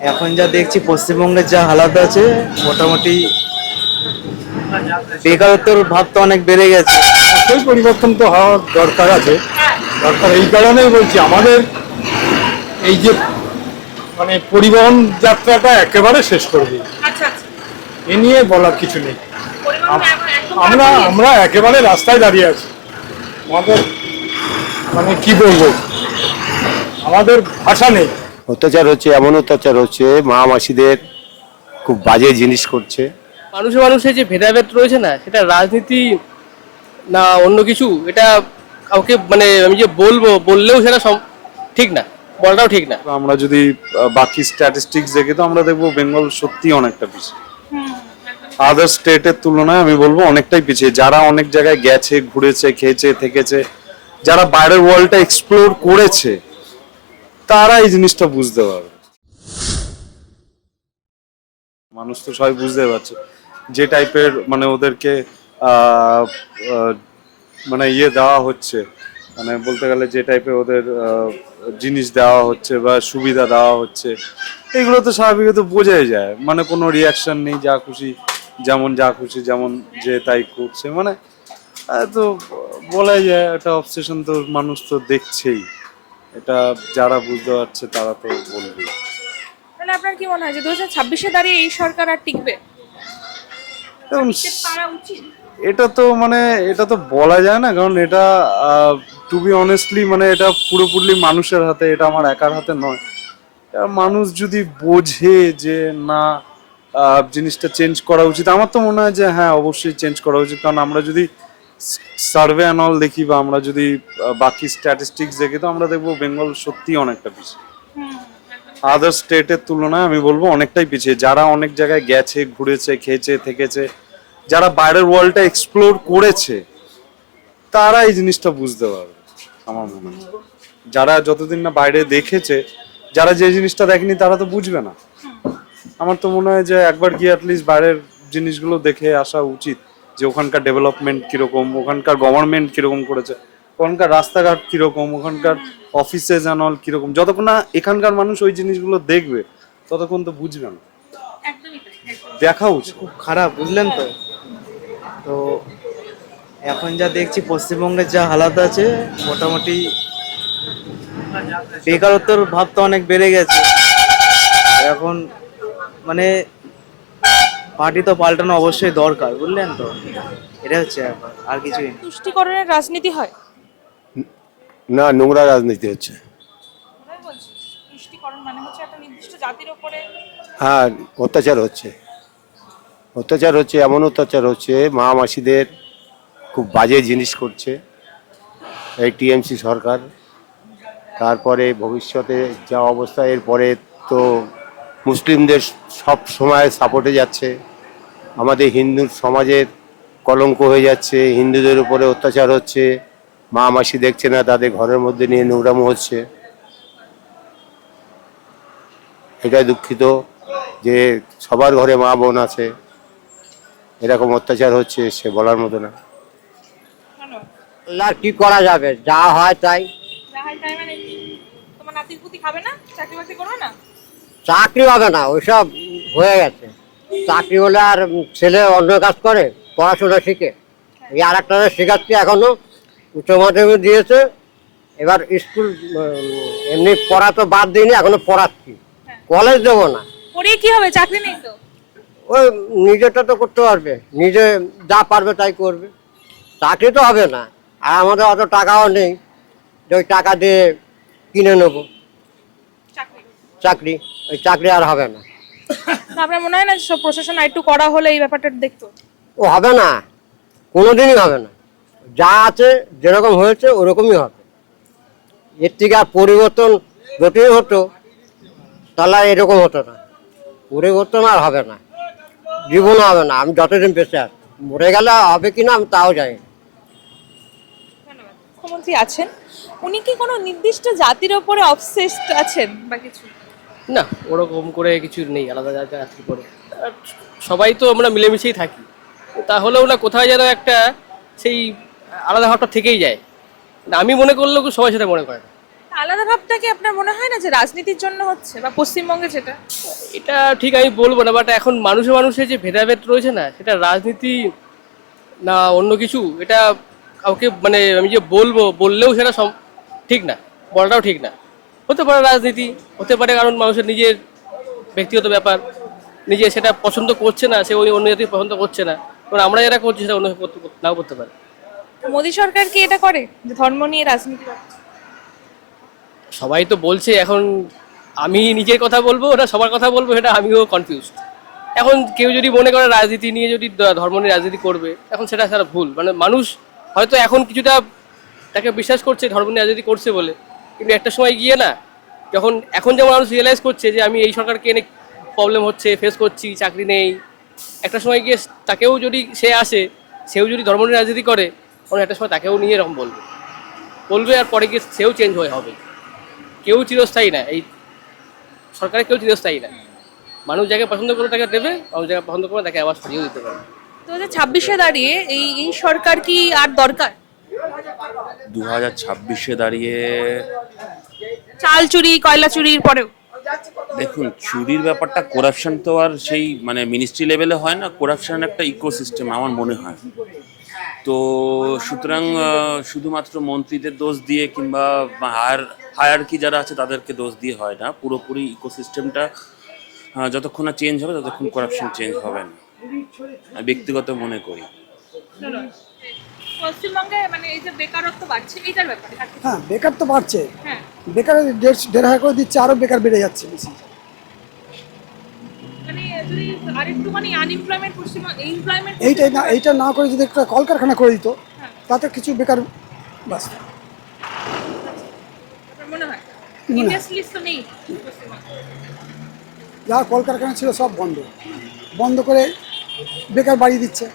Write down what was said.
এখন যা দেখছি পশ্চিমবঙ্গের যা হালাত আছে, মোটামুটি বেকারত্বের ভাব তো অনেক বেড়ে গেছে। সেই পরিবর্তন তো হওয়ার দরকার আছে। দরকার এই কারণেই বলছি, আমাদের এই যে পরিবহন যাত্রাটা একেবারে শেষ করে দিই, আচ্ছা আচ্ছা। এ নিয়ে বলার কিছু নেই। পরিবহন আম- একদম আমরা খারাপ হয়ে গেছে। আমরা একেবারে রাস্তায় দাঁড়িয়ে আছি। আমাদের কি বলবো, আমাদের ভাষা নেই। অত্যাচার হচ্ছে, এমন অত্যাচার হচ্ছে, মা মাসিদের খুব বাজে জিনিস করছে। মানুষে মানুষে যে ভেদাভেদ রয়েছে না, সেটা রাজনীতি না অন্য কিছু, এটা কাউকে আমি যে বললেও সেটা ঠিক না, বলাটাও ঠিক না। আমরা যদি বাকি স্ট্যাটিস্টিক্স দেখি তো আমরা দেখবো বেঙ্গল সত্যি অনেকটা পিছিয়ে। আদার স্টেটের তুলনায় আমি বলবো অনেকটাই পিছিয়ে। যারা অনেক জায়গায় গেছে, ঘুরেছে, খেয়েছে, থেকেছে, যারা বাইরের ওয়ার্ল্ডটা এক্সপ্লোর করেছে, তারা এই জিনিসটা বুঝতে পারবে। মানুষ তো সবাই বুঝতে পারছে যে টাইপের ওদেরকে আহ আহ, দেওয়া হচ্ছে, বলতে গেলে যে টাইপের ওদের জিনিস দেওয়া হচ্ছে বা সুবিধা দেওয়া হচ্ছে, এগুলো তো স্বাভাবিকত বোঝাই যায়। কোনো রিয়াকশন নেই, যা খুশি যেমন যে তাই করছে। তো বলাই যায় একটা অবসেশন তো মানুষ তো দেখছেই। এটা যারা বুঝতে পারছে তারা তো বলবেই। তাহলে আপনার কি মনে হয় যে 2026-এ দাঁড়িয়ে এই সরকার আর টিকবে? এবং টিকতে পারা উচিত। এটা তো বলা যায় না, কারণ এটা টু বি অনেস্টলি এটা পুরোপুরি মানুষের হাতে, এটা আমার একার হাতে নয়। মানুষ যদি বোঝে যে না, জিনিসটা চেঞ্জ করা উচিত, আমার তো মনে হয় যে হ্যাঁ, অবশ্যই চেঞ্জ করা উচিত। কারণ আমরা যদি সার্ভে অ্যান্ড অল দেখি বা আমরা যদি বাকি স্ট্যাটিস্টিক্স দেখি তো আমরা দেখবো বেঙ্গল সত্যি অনেকটা পিছিয়ে। আদার স্টেটের তুলনায় আমি বলবো অনেকটাই পিছিয়ে। যারা অনেক জায়গায় গেছে, ঘুরেছে, খেয়েছে, থেকেছে, যারা বাইরের ওয়ার্ল্ডটা এক্সপ্লোর করেছে, তারা এই জিনিসটা বুঝতে পারবে আমার মনে হয়। যারা যতদিন না বাইরে দেখেছে, যারা যে জিনিসটা দেখেনি, তারা তো বুঝবে না। আমার তো মনে হয় যে একবার গিয়ে অ্যাটলিস্ট বাইরের জিনিসগুলো দেখে আসা উচিত, যে ওখানকার ডেভেলপমেন্ট কিরকম, ওখানকার গভর্নমেন্ট কিরকম করেছে, ওখানকার রাস্তাঘাট কিরকম, ওখানকার অফিসেস অ্যান্ড অল কিরকম। যতক্ষণ না এখানকার মানুষ ওই জিনিসগুলো দেখবে, ততক্ষণ তো বুঝবে না। একদমই তাই, একদমই। দেখা উচিত। খুব খারাপ, বুঝলেন তো। তো এখন যা দেখছি পশ্চিমবঙ্গের যা হালাত আছে, মোটামুটি বেকারত্বের ভাব তো অনেক বেড়ে গেছে। এখন মানে পার্টি তো পাল্টানো অবশ্যই দরকার, বুঝলেন তো। এটা হচ্ছে ব্যাপার, আর কিছুই না। তুষ্টিকরণের রাজনীতি হয়? না, নোংরা রাজনীতি হচ্ছে। ওটাই বলছি, তুষ্টিকরণ মানে হচ্ছে একটা নির্দিষ্ট জাতির উপরে। হ্যাঁ, অত্যাচার হচ্ছে, অত্যাচার হচ্ছে, এমন অত্যাচার হচ্ছে, মা মাসিদের খুব বাজে জিনিস করছে এই টিএমসি সরকার। তারপরে ভবিষ্যতে যা অবস্থা, এরপরে তো মুসলিমদের সব সময় সাপোর্টে যাচ্ছে। আমাদের হিন্দু সমাজের কলঙ্ক হয়ে যাচ্ছে, হিন্দুদের উপরে অত্যাচার হচ্ছে, মা মাসি দেখছে না, তাদের ঘরের মধ্যে নিয়ে নোংরামো হচ্ছে। এটাই দুঃখিত যে সবার ঘরে মা বোন আছে, এরকম অত্যাচার হচ্ছে, সে বলার মতো না। না, কি করা যাবে, যা হয় তাই। যা হয় তাই মানে কি? তোমার নাতির পুতি খাবে না? চাকরি বাকরি করবে না? চাকরি হবে না, ওইসব হয়ে গেছে। চাকরি হলে আর ছেলে অন্য কাজ করে, পড়াশোনা শিখে। এই আর একটা শেখাচ্ছি এখনো, উচ্চ মাধ্যমিক দিয়েছে, এবার স্কুল এমনি পড়া তো বাদ দিইনি, এখনো পড়াচ্ছি। কলেজ দেবো না। পড়িয়ে কি হবে? চাকরি নেই তো। ওই নিজেটা তো করতে পারবে, নিজে যা পারবে তাই করবে। চাকরি তো হবে না, আর আমাদের অত টাকাও নেই যে ওই টাকা দিয়ে কিনে নেবো চাকরি। চাকরি। ওই চাকরি আর হবে না। তো আপনার মনে হয় না সব প্রশাসন একটু করা হলে এই ব্যাপারটা দেখতো? ও হবে না, কোনোদিনই হবে না। যা আছে যেরকম হয়েছে ওরকমই হবে। এর থেকে আর পরিবর্তন যদি হতো তাহলে আর এরকম হতো না। পরিবর্তন আর হবে না, জীবনও হবে না। আমি যতদিন বেঁচে আছি, মরে গেলে হবে কিনা আমি তাও জানি না। ধন্যবাদ। মুখ্যমন্ত্রী আছেন, উনি কি কোনো নির্দিষ্ট জাতির ওপরে অবসেসড আছেন বা কিছু? না, ওরকম করে কিছু নেই আলাদা জাতি করে। আর সবাই তো আমরা মিলেমিশেই থাকি, তাহলেও না কোথায় যেন একটা সেই আলাদা ভাবটা থেকেই যায়। না, আমি মনে করলেও সবাই সেটা মনে করে না। আলাদা ভাবটা কি আপনার মনে হয় না যে রাজনীতির জন্য হচ্ছে, বা পশ্চিমবঙ্গে যেটা? এটা ঠিক আমি বলবো না, বাট এখন মানুষে মানুষের যে ভেদাভেদ রয়েছে না, সেটা রাজনীতি না অন্য কিছু, এটা কাউকে মানে আমি যে বলবো, বললেও সেটা ঠিক না, বলাটাও ঠিক না। হতে পারে রাজনীতি, হতে পারে কারণ মানুষের নিজের ব্যক্তিগত ব্যাপার, নিজে সেটা পছন্দ করছে না, সে ওই অন্য জাতি পছন্দ করছে না, কারণ আমরা যেটা করছি সেটা অন্য নাও করতে পারে। মোদী সরকার কি এটা করে যে ধর্ম নিয়ে রাজনীতি করে? সবাই তো বলছে, এখন আমি নিজের কথা বলবো ওটা সবার কথা বলবো, সেটা আমিও কনফিউজড। এখন কেউ যদি মনে করে রাজনীতি নিয়ে যদি ধর্ম নিয়ে রাজনীতি করবে, এখন সেটা সেটা ভুল। মানে মানুষ হয়তো এখন কিছুটা তাকে বিশ্বাস করছে ধর্ম নিয়ে রাজনীতি করছে বলে, কিন্তু একটা সময় গিয়ে না, যখন এখন যেমন মানুষ রিয়েলাইজ করছে যে আমি এই সরকারকে এনে প্রবলেম হচ্ছে, ফেস করছি, চাকরি নেই, একটা সময় গিয়ে তাকেও যদি সে আসে, সেও যদি ধর্ম নিয়ে রাজনীতি করে, তখন একটা সময় তাকেও নিয়ে এরকম বলবে, আর পরে গিয়ে সেও চেঞ্জ হয়ে হবে। কেউ চিরস্থায়ী না, এই সরকারে কেউ চিরস্থায়ী না। মানুষ যাকে পছন্দ করে তাকে দেবে, মানুষ যাকে পছন্দ করে তাকে আবার সরিয়েও দিতে পারে। 2026-এ দাঁড়িয়ে এই সরকার কি আর দরকার? 2026-এ দাঁড়িয়ে চাল চুরি, কয়লা চুরির পরেও দেখুন, চুরির ব্যাপারটা, করাপশন তো আর সেই মানে মিনিস্ট্রি লেভেলে হয় না, করাপশন একটা ইকোসিস্টেম আমার মনে হয়। তো সুতরাং শুধুমাত্র মন্ত্রীদের দোষ দিয়ে কিংবা হায়ারকি যারা আছে তাদেরকে দোষ দিয়ে হয় না, পুরোপুরি ইকোসিস্টেমটা যতক্ষণ না চেঞ্জ হবে ততক্ষণ করাপশন চেঞ্জ হবে না, আমি ব্যক্তিগত মনে করি। পশ্চিমবঙ্গে মানে এই যে বেকারত্ব বাড়ছে, এটার ব্যাপারে হ্যাঁ, বেকার তো বাড়ছে। হ্যাঁ, বেকার 1.5 করে দিচ্ছে, আরো বেকার বেড়ে যাচ্ছে বেশি। মানে যদি আরেকটু মানে আনএমপ্লয়মেন্ট, পশ্চিমবঙ্গ এমপ্লয়মেন্ট এইটা না করে যদি একটা কলকারখানা করে দিত, তাতে কিছু বেকার বাস। মনে হয় মনে হয়। ইন্ডাস্ট্রিজ তো নেই পশ্চিমবঙ্গে। যা কলকারখানা ছিল সব বন্ধ করে বেকার বাড়িয়ে দিচ্ছে।